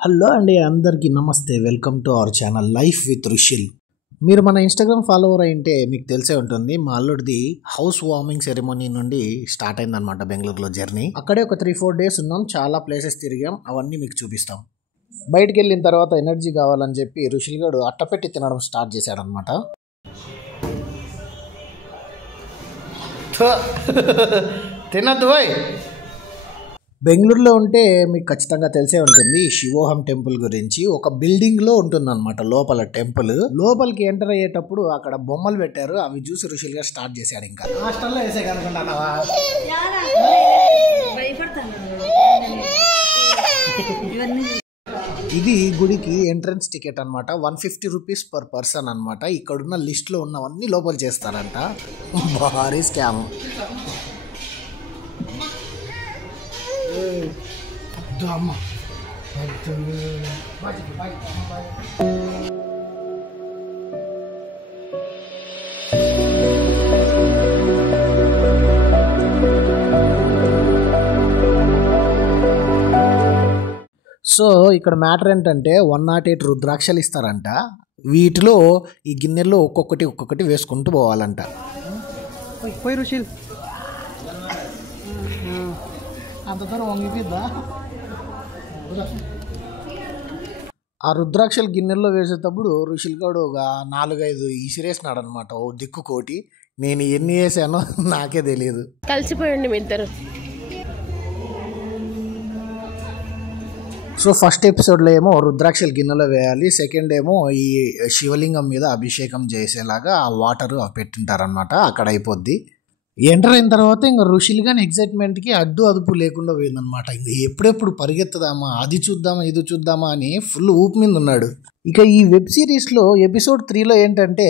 Hello అండి, అందరికీ నమస్తే. Welcome to our channel life with Rushil. మీరు మన ఇన్స్టాగ్రామ్ ఫాలోవర్ అయింటే మీకు తెలిసే ఉంటుంది, మా అల్లుడిది హౌస్ వార్మింగ్ సెరమనీ నుండి స్టార్ట్ అయిందనమాట బెంగళూరులో జర్నీ. అక్కడే ఒక 3-4 డేస్ ఉన్నాం, చాలా ప్లేసెస్ తిరిగాం, అవన్నీ మీకు చూపిస్తాం. బయటికి వెళ్ళిన తర్వాత ఎనర్జీ కావాలని చెప్పి రుషిల్ గడు అట్టపెట్టి తినడం స్టార్ట్ చేశాడనమాట. తినద్దు బాయ్. బెంగళూరులో ఉంటే మీకు ఖచ్చితంగా తెలిసే ఉంటుంది శివోహం టెంపుల్ గురించి. ఒక బిల్డింగ్ లో ఉంటుందన్నమాట లోపల టెంపుల్. లోపలికి ఎంటర్ అయ్యేటప్పుడు అక్కడ బొమ్మలు పెట్టారు, అవి చూసి రుషిల్ గా స్టార్ట్ చేశాడు. ఇంకా హాస్టల్లో వేసే కనుకుంటున్నావా? ఇది గుడికి ఎంట్రన్స్ టికెట్ అనమాట. 150 రూపీస్ పర్ పర్సన్ అనమాట. ఇక్కడున్న లిస్ట్ లో ఉన్నవన్నీ లోపల చేస్తారంట. భారీ స్కామ్. సో ఇక్కడ మ్యాటర్ ఏంటంటే 108 రుద్రాక్షలు ఇస్తారంట. వీటిలో ఈ గిన్నెల్లో ఒక్కొక్కటి వేసుకుంటూ పోవాలంట. పోయి రుషిల్ అంత దూరం వంగిపోద్దా? ఆ రుద్రాక్షలు గిన్నెల్లో వేసేటప్పుడు రుషిల్ గడు ఒక 4-5 ఈసిరేసినాడు అనమాట. ఓ దిక్కు కోటి. నేను ఎన్ని వేసానో నాకే తెలియదు. కలిసిపోయండి మీ ఇద్దరు. సో ఫస్ట్ ఎపిసోడ్లో ఏమో రుద్రాక్షలు గిన్నెలో వేయాలి, సెకండ్ ఏమో ఈ శివలింగం మీద అభిషేకం చేసేలాగా ఆ వాటర్ పెట్టింటారనమాట. అక్కడ అయిపోద్ది. ఎంటర్ అయిన తర్వాత ఇంకా రుషిల్ గాని ఎగ్జైట్మెంట్కి అడ్డు అదుపు లేకుండా పోయిందనమాట. ఇంకా ఎప్పుడెప్పుడు పరిగెత్తుదామా, అది చూద్దామా ఇది చూద్దామా అని ఫుల్ ఊపు మీద ఉన్నాడు. ఇక ఈ వెబ్ సిరీస్లో ఎపిసోడ్ 3లో ఏంటంటే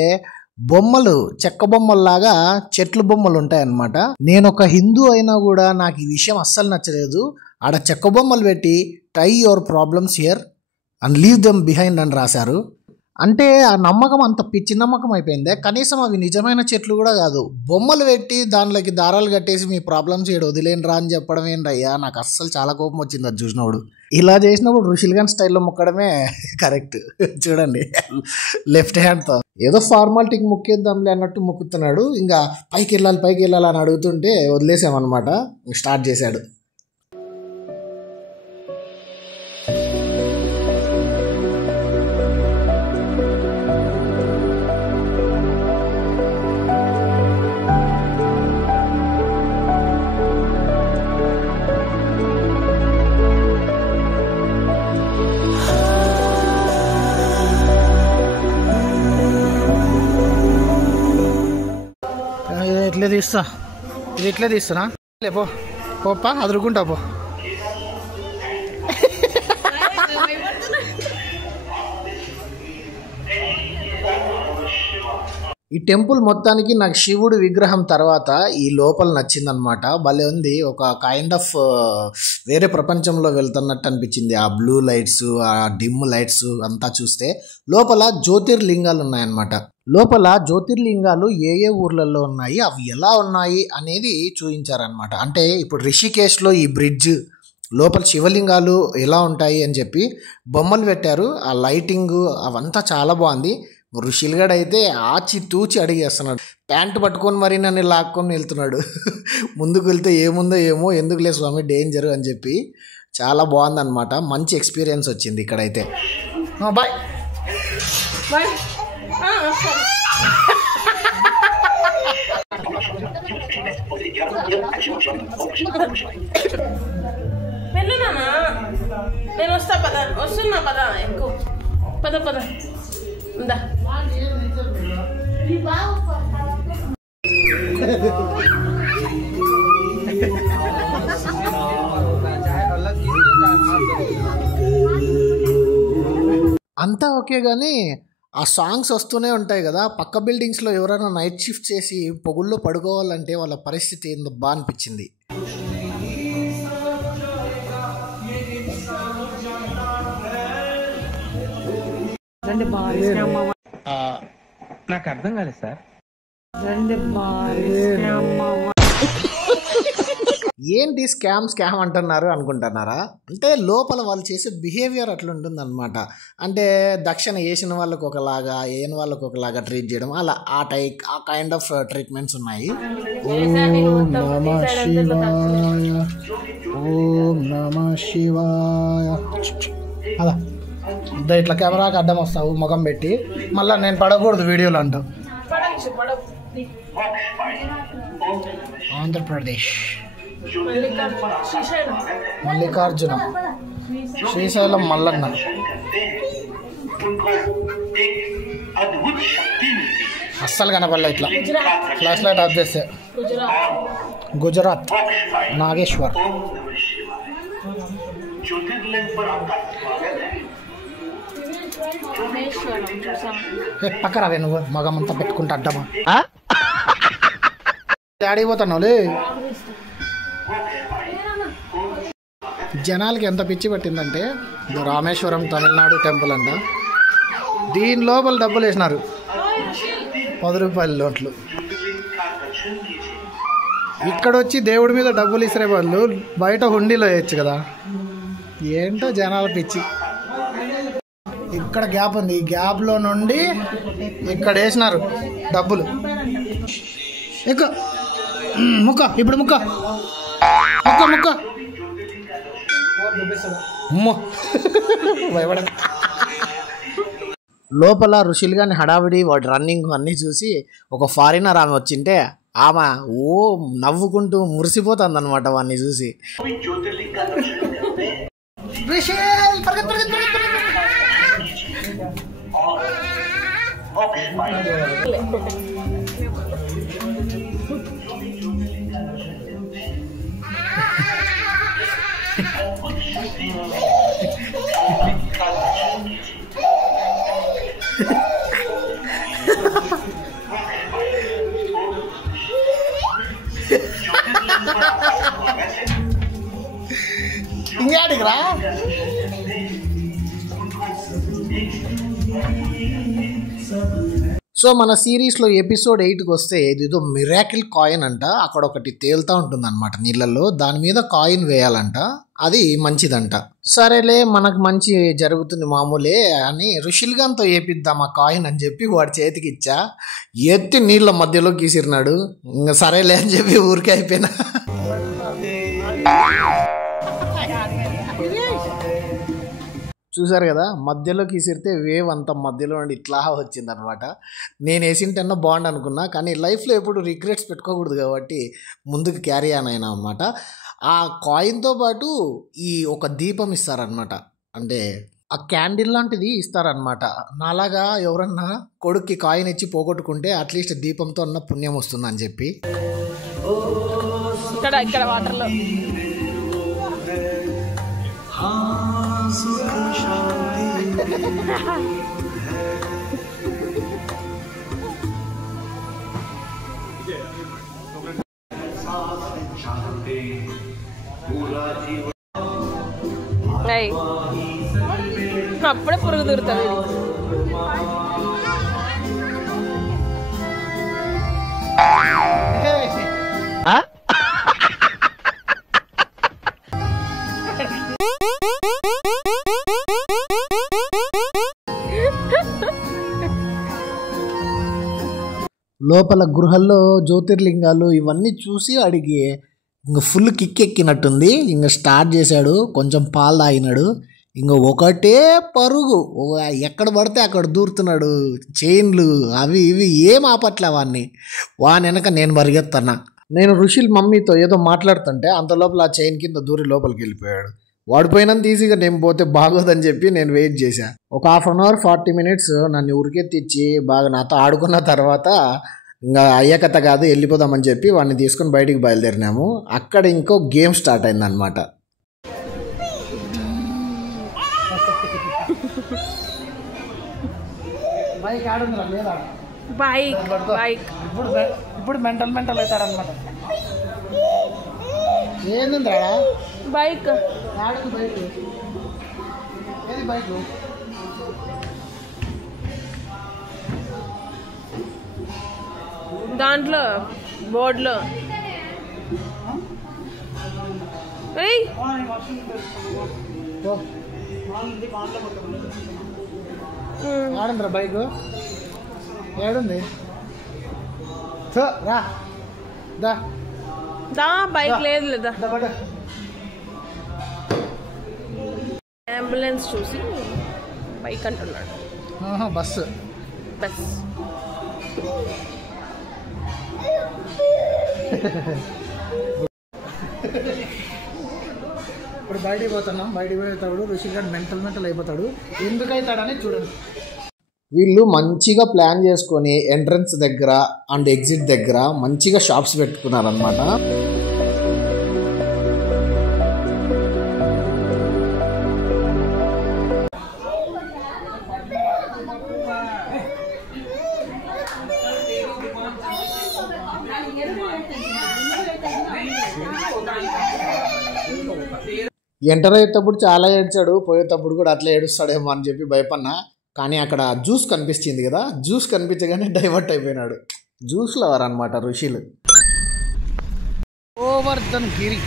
బొమ్మలు, చెక్క బొమ్మల్లాగా చెట్లు బొమ్మలు ఉంటాయన్నమాట. నేను ఒక హిందూ అయినా కూడా నాకు ఈ విషయం అస్సలు నచ్చలేదు. ఆడ చెక్క బొమ్మలు పెట్టి try your problems here and leave them behind అని రాశారు. అంటే ఆ నమ్మకం అంత పిచ్చి నమ్మకం అయిపోయిందే. కనీసం అవి నిజమైన చెట్లు కూడా కాదు, బొమ్మలు పెట్టి దానిలోకి దారాలు కట్టేసి మీ ప్రాబ్లమ్స్ ఏడు వదిలేండ్రా అని చెప్పడం ఏంటయ్యా. నాకు అస్సలు చాలా కోపం వచ్చింది అది చూసినప్పుడు. ఇలా చేసినప్పుడు రుషిల్ గాన్ స్టైల్లో మొక్కడమే కరెక్ట్. చూడండి, లెఫ్ట్ హ్యాండ్తో ఏదో ఫార్మాలిటీకి ముక్కేద్దాంలే అన్నట్టు మొక్కుతున్నాడు. ఇంకా పైకి వెళ్ళాలి అని అడుగుతుంటే వదిలేసామన్నమాట. స్టార్ట్ చేశాడు. ఇట్లే తీస్తున్నా లేపో పోప్పా, అదురుకుంటా పో. ఈ టెంపుల్ మొత్తానికి నాకు శివుడు విగ్రహం తర్వాత ఈ లోపల నచ్చిందనమాట. భలే ఉంది, ఒక కైండ్ ఆఫ్ వేరే ప్రపంచంలో వెళ్తున్నట్టు అనిపించింది. ఆ బ్లూ లైట్స్, ఆ డిమ్ లైట్స్ అంతా చూస్తే. లోపల జ్యోతిర్లింగాలు ఉన్నాయన్నమాట. లోపల జ్యోతిర్లింగాలు ఏ ఊర్లలో ఉన్నాయి, అవి ఎలా ఉన్నాయి అనేది చూపించారనమాట. అంటే ఇప్పుడు రిషికేశ్లో ఈ బ్రిడ్జ్ లోపల శివలింగాలు ఎలా ఉంటాయి అని చెప్పి బొమ్మలు పెట్టారు. ఆ లైటింగ్ అవంతా చాలా బాగుంది. రుషిల్ గడ్ అయితే ఆచి తూచి అడిగేస్తున్నాడు. ప్యాంటు పట్టుకొని మరీ నన్ను లాక్కొని వెళ్తున్నాడు. ముందుకు వెళ్తే ఏముందో ఏమో, ఎందుకులే స్వామి డేంజర్ అని చెప్పి. చాలా బాగుందన్నమాట. మంచి ఎక్స్పీరియన్స్ వచ్చింది ఇక్కడైతే. Bye bye. నేను వస్తా వస్తున్నా పద, ఎక్కువ పద ఉందా. అంతా ఓకే కానీ ఆ సాంగ్స్ వస్తూనే ఉంటాయి కదా. పక్క బిల్డింగ్స్లో ఎవరైనా నైట్ షిఫ్ట్ చేసి పొగుల్లో పడుకోవాలంటే వాళ్ళ పరిస్థితి ఏందో బాగా అనిపించింది. నాకు అర్థం కాలేదు సార్. ఏంటి స్కామ్ అంటున్నారు అనుకుంటున్నారా? అంటే లోపల వాళ్ళు చేసే బిహేవియర్ అట్లా ఉంటుంది అనమాట. అంటే దక్షిణ వేసిన వాళ్ళకు ఒకలాగా, వేయని వాళ్ళకు ఒకలాగా ట్రీట్ చేయడం, అలా ఆ కైండ్ ఆఫ్ ట్రీట్మెంట్స్ ఉన్నాయి. ఓం నమ శివాయ, ఓం నమ శివాయ. అలా ఇట్లా కెమెరాకి అడ్డం వస్తావు ముఖం పెట్టి, మళ్ళీ నేను పడకూడదు వీడియోలో అంటావు. ఆంధ్రప్రదేశ్ మల్లికార్జున, శ్రీశైలం మల్లన్న. అస్సలు కనపడలే ఇట్లా ఫ్లాష్ లైట్ ఆఫ్ చేస్తే. గుజరాత్ నాగేశ్వర్. పక్కన రే నువ్వు మగమంతా పెట్టుకుంటా అడ్డమా. డాడీ పోతున్నావులే. జనాలకి ఎంత పిచ్చి పట్టిందంటే, రామేశ్వరం తమిళనాడు టెంపుల్ అంట, దీని లోపల డబ్బులు వేసినారు 10 రూపాయల నోట్లు. ఇక్కడ వచ్చి దేవుడి మీద డబ్బులు ఇసరే వాళ్ళు బయట హుండీలో వేయచ్చు కదా. ఏంటో జనాల పిచ్చి. ఇక్కడ గ్యాప్ ఉంది, ఈ గ్యాప్లో నుండి ఇక్కడ వేసినారు డబ్బులు. ఎక్కువ ముక్క, ఇప్పుడు ముక్క ముక్క ముక్క భయపడ. లోపల ఋషులు కానీ హడావిడి వాడి రన్నింగ్ అన్నీ చూసి ఒక ఫారినర్ ఆమె వచ్చింటే ఆమె నవ్వుకుంటూ మురిసిపోతుంది అనమాట వాడిని చూసి. ఇంకేడికి రా. సో మన సిరీస్లో ఎపిసోడ్ 8కి వస్తే ఇదేదో మిరాకిల్ కాయిన్ అంట. అక్కడ ఒకటి తేలుతూ ఉంటుంది అనమాట నీళ్ళల్లో, దాని మీద కాయిన్ వేయాలంట, అది మంచిదంట. సరేలే మనకు మంచి జరుగుతుంది మామూలే అని ఋషిల్గాన్తో వేపిద్దాం ఆ కాయిన్ అని చెప్పి వాడి చేతికి ఇచ్చా. ఎత్తి నీళ్ళ మధ్యలో గీసిరినాడు. ఇంకా సరేలే అని చెప్పి ఊరికే అయిపోయినా. చూసారు కదా, మధ్యలోకి విసిరితే వేవ్ అంతా మధ్యలో నుండి ఇట్లా వచ్చింది అనమాట. నేను వేసింటన్నా బాగుండు అనుకున్నా, కానీ లైఫ్లో ఎప్పుడు రిగ్రెట్స్ పెట్టుకోకూడదు కాబట్టి ముందుకు క్యారీ ఆన్ అయినా అనమాట. ఆ కాయిన్తో పాటు ఈ ఒక దీపం ఇస్తారనమాట, అంటే ఆ క్యాండిల్ లాంటిది ఇస్తారనమాట. నాలాగా ఎవరన్నా కొడుక్కి కాయిన్ ఇచ్చి పోగొట్టుకుంటే అట్లీస్ట్ దీపంతో ఉన్న పుణ్యం వస్తుందని చెప్పి. ఇక్కడ వాటర్లో అప్పుడే పురుగు దూరుతుంది. లోపల గృహల్లో జ్యోతిర్లింగాలు ఇవన్నీ చూసి అడిగి ఇంకా ఫుల్ కిక్ ఎక్కినట్టుంది. ఇంకా స్టార్ట్ చేశాడు, కొంచెం పాలు తాగినాడు, ఇంకా ఒకటే పరుగు, ఎక్కడ పడితే అక్కడ దూరుతున్నాడు. చైన్లు అవి ఇవి ఏం ఆపట్లే వాడిని వెనక నేను పరిగెత్తన్నా. నేను ఋషిల్ మమ్మీతో ఏదో మాట్లాడుతుంటే అంత లోపల ఆ చైన్ కింద దూరి లోపలికి వెళ్ళిపోయాడు. వాడిపోయినంత ఈజీగా నేను పోతే బాగోదని చెప్పి నేను వెయిట్ చేశా. ఒక 1/2 అవర్ 40 మినిట్స్ నన్ను ఉరికెత్తిచ్చి బాగా నాతో ఆడుకున్న తర్వాత ఇంకా అయ్యే కథ కాదు వెళ్ళిపోదామని చెప్పి వాడిని తీసుకొని బయటికి బయలుదేరినాము. అక్కడ ఇంకో గేమ్ స్టార్ట్ అయిందనమాట. ఇప్పుడు మెంటల్ అవుతారనమాట. ఏందిరా బైక్ బైక్ ఏది బైక్? దాంట్లో బోర్డులో ఏయ్ ఆడంద్రా బైక్ ఏడుంది రా దా దా బైక్ లేదు లేదా దా పట్టు. అంబులెన్స్ చూసి బైక్ అంటున్నాడు. బస్సు బస్ ఇప్పుడు బయటికి పోతున్నాం. బయటికి పోయేటప్పుడు ఋషి గారు మెంటల్ అయిపోతాడు. ఎందుకు అవుతాడని చూడండి. వీళ్ళు మంచిగా ప్లాన్ చేసుకొని ఎంట్రన్స్ దగ్గర అండ్ ఎగ్జిట్ దగ్గర మంచిగా షాప్స్ పెట్టుకున్నారనమాట. ఎంటర్ అయ్యేటప్పుడు చాలా ఏడ్చాడు, పోయేటప్పుడు కూడా అట్లా ఏడుస్తాడేమో అని చెప్పి భయపడినా. కానీ అక్కడ జ్యూస్ కనిపించింది కదా, జ్యూస్ కనిపించగానే డైవర్ట్ అయిపోయినాడు. జ్యూస్ లవర్ అనమాట ఋషిలు. గోవర్ధన్ గిరి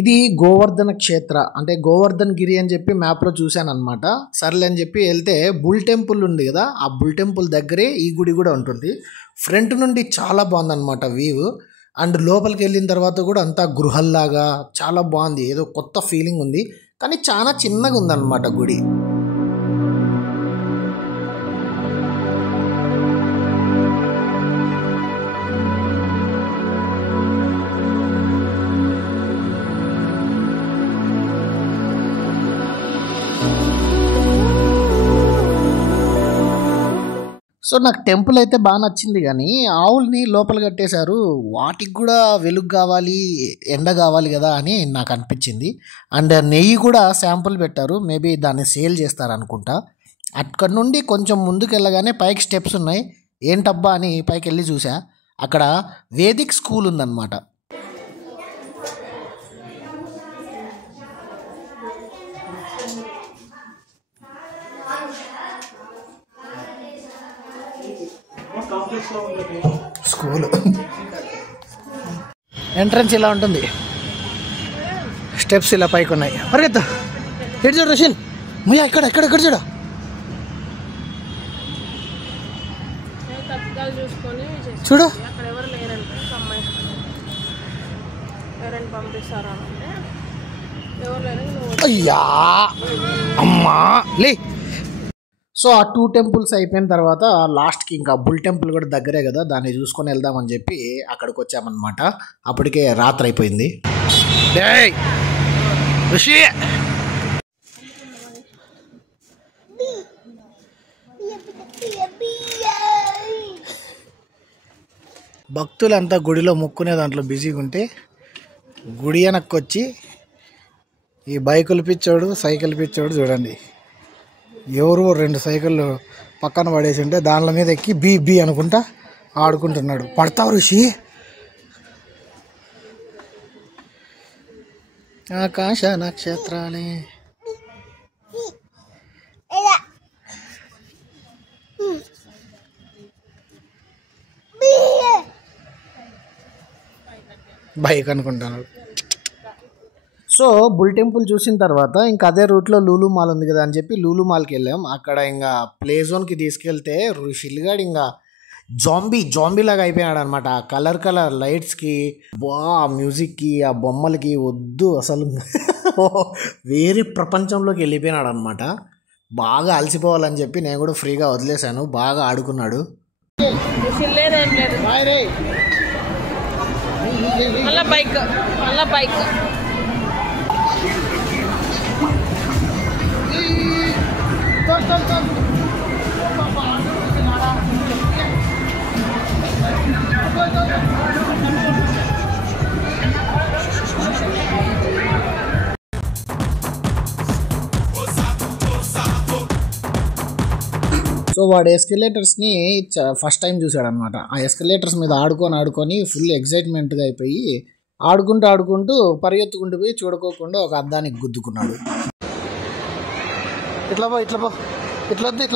ఇది గోవర్ధన క్షేత్ర, అంటే గోవర్ధన్ గిరి అని చెప్పి మ్యాప్లో చూశాను అనమాట. సర్లే అని చెప్పి వెళ్తే బుల్ టెంపుల్ ఉంది కదా, ఆ బుల్ టెంపుల్ దగ్గరే ఈ గుడి కూడా ఉంటుంది. ఫ్రంట్ నుండి చాలా బాగుందన్నమాట వ్యూ. అండ్ లోపలికి వెళ్ళిన తర్వాత కూడా అంతా గృహల్లాగా చాలా బాగుంది. ఏదో కొత్త ఫీలింగ్ ఉంది, కానీ చాలా చిన్నగా ఉందన్నమాట గుడి. సో నాకు టెంపుల్ అయితే బాగా నచ్చింది, కానీ ఆవుల్ని లోపల కట్టేశారు. వాటికి కూడా వెలుగు కావాలి, ఎండ కావాలి కదా అని నాకు అనిపించింది. అండ్ నెయ్యి కూడా శాంపుల్ పెట్టారు, మేబీ దాన్ని సేల్ చేస్తారనుకుంటా. అక్కడి నుండి కొంచెం ముందుకు వెళ్ళగానే పైకి స్టెప్స్ ఉన్నాయి. ఏంటబ్బా అని పైకి వెళ్ళి చూసా, అక్కడ వేదిక్ స్కూల్ ఉందన్నమాట. స్కూల్ ఎంట్రన్స్ ఇలా ఉంటుంది, స్టెప్స్ ఇలా పైకి ఉన్నాయి. పరిగెత్తా ఎటు చూడు రషీల్, ముయ్యా ఇక్కడ ఎక్కడ ఎక్కడ చూడ. చూడు అక్కడ ఎవరు లేరంటే అమ్మాయి ఎవరైనా పంపిస్తారా అంటే ఎవరు లేరు. అయ్యా అమ్మా లే. సో ఆ 2 టెంపుల్స్ అయిపోయిన తర్వాత లాస్ట్కి ఇంకా బుల్ టెంపుల్ కూడా దగ్గరే కదా, దాన్ని చూసుకొని వెళ్దామని చెప్పి అక్కడికి వచ్చామన్నమాట. అప్పటికే రాత్రి అయిపోయింది. భక్తులంతా గుడిలో మొక్కునే దాంట్లో బిజీగా ఉంటే గుడి వెనక్కొచ్చి ఈ బైకులు పిచ్చోడు సైకిల్ పిచ్చోడు చూడండి, ఎవరు 2 సైకిళ్ళు పక్కన పడేసి ఉంటే దానిల మీద ఎక్కి బీ బీ అనుకుంటా ఆడుకుంటున్నాడు. పడతావు ఋషి. ఆకాశ నక్షత్రాలే బైక్ అనుకుంటాను. సో బుల్ టెంపుల్ చూసిన తర్వాత ఇంకా అదే రూట్లో లూలు మాల్ ఉంది కదా అని చెప్పి లూలు మాల్కి వెళ్ళాం. అక్కడ ఇంకా ప్లే జోన్కి తీసుకెళ్తే ఋషిల్గాడు ఇంకా జాంబీ లాగా అయిపోయాడు అనమాట. కలర్ లైట్స్కి, ఆ మ్యూజిక్కి, ఆ బొమ్మలకి వద్దు అసలు వేరే ప్రపంచంలోకి వెళ్ళిపోయినాడు అనమాట. బాగా అలసిపోవాలని చెప్పి నేను కూడా ఫ్రీగా వదిలేశాను. బాగా ఆడుకున్నాడు. మళ్ళా బైక్ సో వాడు ఎస్కలేటర్స్ని ఫస్ట్ టైం చూశాడు అనమాట. ఆ ఎస్కలేటర్స్ మీద ఆడుకొని ఫుల్ ఎగ్జైట్మెంట్గా అయిపోయి ఆడుకుంటూ పరిగెత్తుకుంటూ పోయి చూడకోకుండా ఒక అద్దానికి గుద్దుకున్నాడు. ఇట్లా పో ఇట్లొద్దు ఇట్లొద్దు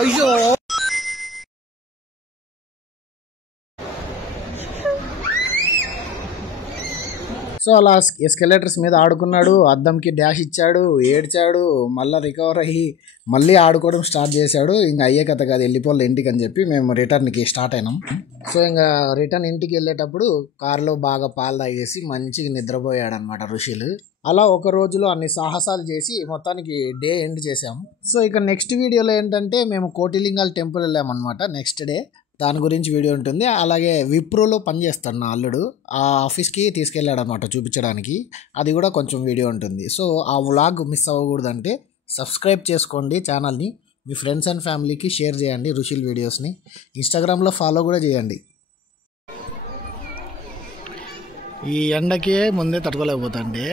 అయ్యో సో అలా ఎస్కలేటర్స్ మీద ఆడుకున్నాడు, అద్దంకి డాష్ ఇచ్చాడు, ఏడ్చాడు, మళ్ళీ రికవర్ అయ్యి మళ్ళీ ఆడుకోవడం స్టార్ట్ చేశాడు. ఇంకా అయ్యే కథ కాదు, వెళ్ళిపోవాలి ఇంటికి అని చెప్పి మేము రిటర్న్కి స్టార్ట్ అయినాం. సో ఇంకా రిటర్న్ ఇంటికి వెళ్ళేటప్పుడు కారులో బాగా పాలు తాగేసి మంచిగా నిద్రపోయాడు అనమాట ఋషులు. అలా ఒక రోజులో అన్ని సాహసాలు చేసి మొత్తానికి డే ఎండ్ చేసాము. సో ఇక నెక్స్ట్ వీడియోలో ఏంటంటే మేము కోటిలింగాల టెంపుల్ వెళ్ళామన్నమాట. నెక్స్ట్ డే దాని గురించి వీడియో ఉంటుంది. అలాగే విప్రోలో పనిచేస్తాడు నా అల్లుడు, ఆ ఆఫీస్కి తీసుకెళ్ళాడు అనమాట చూపించడానికి, అది కూడా కొంచెం వీడియో ఉంటుంది. సో ఆ వ్లాగ్ మిస్ అవ్వకూడదంటే సబ్స్క్రైబ్ చేసుకోండి ఛానల్ని, మీ ఫ్రెండ్స్ అండ్ ఫ్యామిలీకి షేర్ చేయండి ఋషుల్ వీడియోస్ని, ఇన్స్టాగ్రామ్లో ఫాలో కూడా చేయండి. ఈ ఎండకే ముందే తట్టుకోలేకపోతాండి.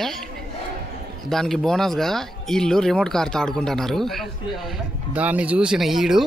దానికి బోనస్గా వీళ్ళు రిమోట్ కార్తో ఆడుకుంటున్నారు. దాన్ని చూసిన ఈడు